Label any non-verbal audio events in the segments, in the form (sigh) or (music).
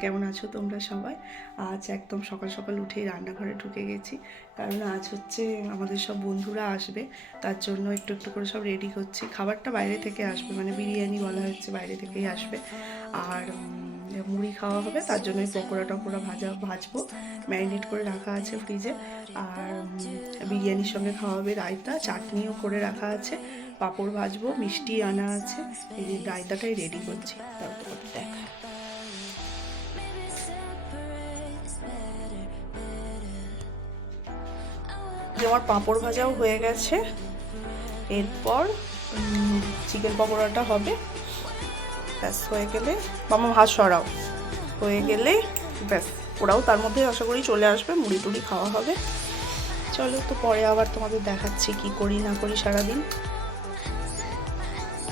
কেমন আছো তোমরা সবাই? আজ একদম সকাল সকাল উঠেই রান্নাঘরে ঢুকে গেছি। কারণ আজ হচ্ছে আমাদের সব বন্ধুরা আসবে, তার জন্য একটু একটু করে সব রেডি করছি। খাবারটা বাইরে থেকে আসবে মানে বিরিয়ানি বলা হচ্ছে বাইরে থেকেই আসবে। আর মুড়ি খাওয়া হবে, তার জন্য পকোড়া টকোড়া ভাজা, ভাজবো। ম্যারিনেট করে রাখা আছে ফ্রিজে। আর বিরিয়ানির সঙ্গে খাওয়া হবে রায়তা, চাটনিও করে রাখা আছে। পাঁপড় ভাজবো, মিষ্টি আনা আছে। এই রায়তাটাই রেডি করছি। তারপর দেখা। যে আমার পাঁপড় ভাজাও হয়ে গেছে। এরপর চিকেন পকোড়াটা হবে। ব্যাস হয়ে গেলে মামা ভাত সরাও। হয়ে গেলে ব্যাস ওরাও তার মধ্যে আশা করি চলে আসবে মুড়ি টুড়ি খাওয়া হবে। চলো তো পরে আবার তোমাদের দেখাচ্ছি কি করি না করি সারাদিন।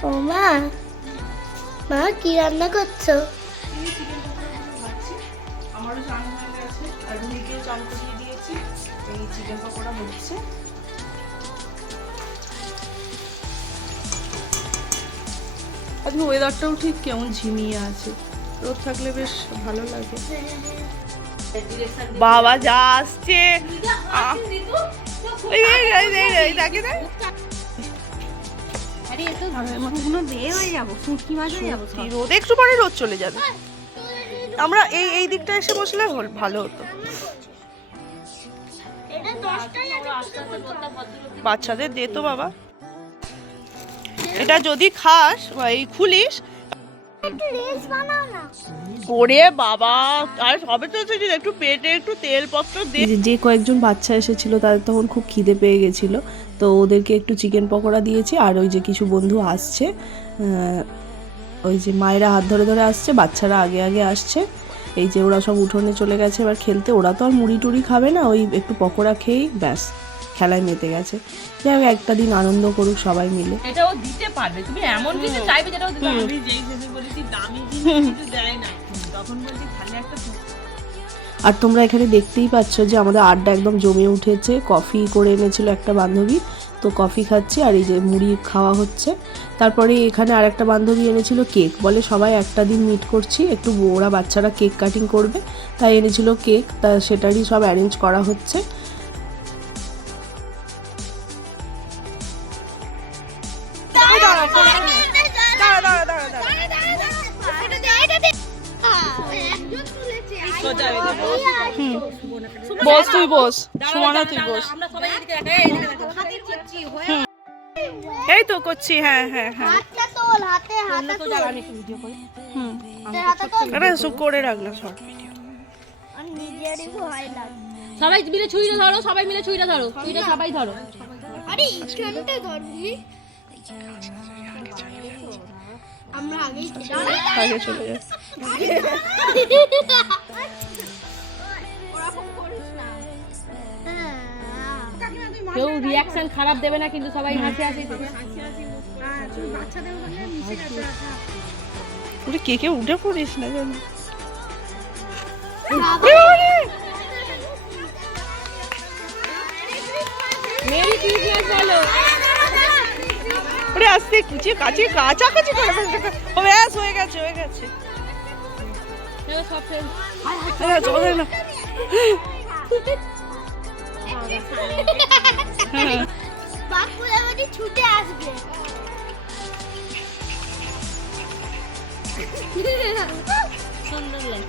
ও মা মা কি রান্না করছ? আমারও চান হয়ে গেছে আর রুহিকেও চান করিয়ে এই চিকেন পকোড়া হচ্ছে। আজকে ওয়েদারটাও ঠিক কেমন ঝিমিয়ে আছে। রোদ থাকলে বেশ ভালো লাগে। বাবা যা আসছে। রোদ একটু পরে রোদ চলে যাবে। আমরা এই এই দিকটা এসে বসলে ভালো হতো। বাচ্চাদের দে তো বাবা। এটা যদি খাস এই খুলিস, ওরে বাবা, আর একটু পেটে একটু তেলপত্র দে। যে কয়েকজন বাচ্চা এসেছিল, তাদের তখন খুব খিদে পেয়ে গেছিল। তো ওদেরকে একটু চিকেন পকোড়া দিয়েছি, আর ওই যে কিছু বন্ধু আসছে ওই যে মায়েরা হাত ধরে ধরে আসছে, বাচ্চারা আগে আগে আসছে। এই যে ওরা সব উঠোনে চলে গেছে, এবার খেলতে। ওরা তো আর মুড়ি টুড়ি খাবে না, ওই একটু পকোড়া খেয়েই, ব্যাস। খেলায় মেতে গেছে। যাই হোক একটা দিন আনন্দ করুক সবাই মিলে। এটাও দিতে পারবে। তুমি এমন কিছু চাইবে যেটা। আমি যেই বলেছি দামি কিছু দেয় না। তখন বলছি খালি একটা আর তোমরা এখানে দেখতেই পাচ্ছ যে আমাদের আড্ডা একদম জমে উঠেছে। কফি করে এনেছিল একটা বান্ধবী তো কফি খাচ্ছি আর এই যে মুড়ি খাওয়া হচ্ছে। তারপরে এখানে আর একটা বান্ধবী এনেছিল কেক। বলে সবাই একটা দিন মিট করছি একটু ওরা বাচ্চারা কেক কাটিং করবে। তাই এনেছিল কেক তা সেটারই সব অ্যারেঞ্জ করা হচ্ছে। বস তুই বস। সুমনা তুই বস। আমরা সবাই এদিকে রাখা এই তো করছি হ্যাঁ হ্যাঁ হ্যাঁ। আরে সব করে রাখলাম শর্ট ভিডিও সবাই মিলে ছুরিটা ধরো সবাই মিলে ছুরিটা ধরো। ছুরিটা সবাই ধরো। আরে ধরবি? আমরা আগেই আগে চলে যাচ্ছে ওরকম করিস না। হ্যাঁ কেউ রিয়াকশন খারাপ দেবে না কিন্তু সবাই হাসি হাসি দেবে ওরে কে কে উঠে পড়িস না জানো মেরি ক্রিসমাস বলো। ওরে আস্তে কুচিয়ে কাছে কাছাকাছি করে। ও ব্যাস হয়ে গেছে হয়ে গেছে। ছুটে আসবে সুন্দর লাগে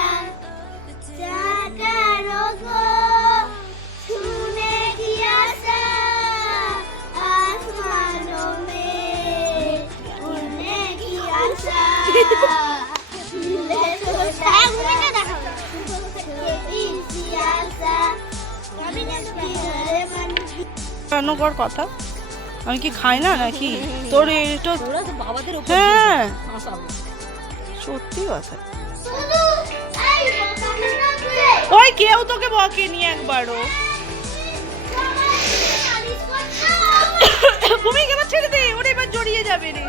রান্নাঘর কথা? আমি কি খাই না নাকি? তোর হ্যাঁ। সত্যি কথা। ওই কেউ তোকে বকেনি একবারও। (coughs) ভূমিকা ছেড়ে দে ওরে এবার জড়িয়ে যাবে রে।